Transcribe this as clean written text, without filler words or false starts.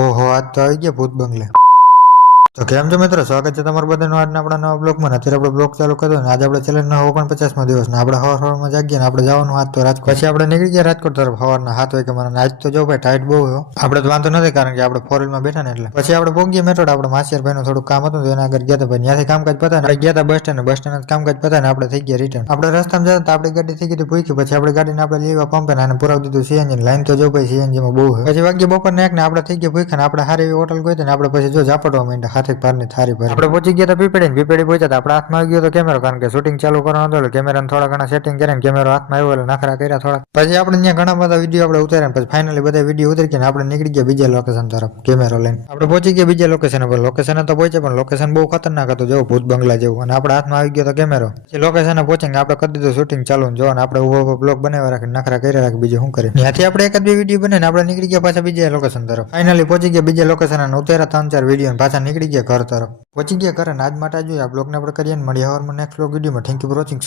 ઓહો, આજ તો આવી ગયા ભૂત બંગલે. તો કેમ છો મિત્રો, સ્વાગત છે તમારું બધાનું આજના આપણા નવા બ્લોગમાં. અત્યારે આપણે બ્લોગ ચાલુ કર્યો ને આજે આપણે ચેલેન્જનો 49મો દિવસ ને આપણે સવારમાં જાગીએ ને આપણે જવાનું આજ તો રાજકોટ. પછી આપણે નીકળી ગયા રાજકોટ તરફ સવારના 7 વાગે. મને આજ તો જો ભાઈ ટાઈટ બહુ છે. આપણે તો વાંધો નથી કારણ કે આપણે 4 વ્હીલમાં બેઠા ને એટલે. પછી આપણે પહોંચીએ મેટ્રોડ. આપણે માસિયારભાઈનું થોડું કામ હતું તો એના આગળ ગયા હતા. ભાઈ ત્યાંથી કામકાજ પતાને આપણે ગયા હતા બસ સ્ટેન્ડ કામકાજ પતાને આપણે થઈ ગયા રિટર્ન. આપણે રસ્તામાં જતા તો આપણી ગાડી થઈ ગઈ ભૂખી. પછી આપણે ગાડીને આપણે લેવા પંપે ને પુરાવી દીધું સીએનજી. લાઈન તો જો ભાઈ સીએનજીમાં બહુ છે. પછી વાગ્યે બપોરના 1 ને આપણે થઈ ગયા ભૂખા ને આપણે સારી એવી હોટલ ગઈ ને આપણે પછી જો ઝાપટવા માંડ્યા હાથે પારની થારી પર. આપણે પહોંચી ગયા પીપેડી પહોંચ્યા હતા. આપણા હાથમાં આવી ગયો તો કેમેરો કારણ કે શૂટિંગ ચાલુ કરવાનું હતું. કેમેરાને થોડા ઘણા સેટિંગ કરીને કેમેરો હાથમાં આવ્યો એટલે નખરા કર્યા થોડા. પછી આપણે ત્યાં ઘણા બધા વિડીયો આપણે ઉતાર્યા. પછી ફાઇનલી બધા વિડીયો ઉતરી ગયા આપણે નીકળી ગયા બીજા લોકેશન તરફ કેમેરો લઈને. આપણે પહોંચી ગયા બીજા લોકેશન પર. લોકેશન તો પહોંચ્યા પણ લોકેશન બહુ ખતરનાક હતું, જો ભૂત બંગલા જેવું. અને આપણા હાથમાં આવી ગયો તો કેમેરો. પછી લોકેશન પહોંચીને આપણે કરી દીધું શૂટિંગ ચાલુ જો. આપણે ઉભો બ્લોગ બનાવ્યા રાખીને નખરા કર્યા રાખી બીજું શું કરીએ. ત્યાંથી આપણે એક બે વિડીયો બનાવીને આપણે નીકળી ગયા પાછા બીજા લોકેશન તરફ. ફાઇનલી પહોંચી ગયા બીજા લોકેશન અને ઉતાર્યા 3-4 વિડીયો પાછા નીકળી ગયા ઘર તરફ. પહોંચી ગયા ઘરે આજ માટે આ બ્લોગને આપણે કરીએ ને મળીએ હવારમાં નેક્સ્ટ બ્લોગ વિડીયોમાં. Thank you for watching.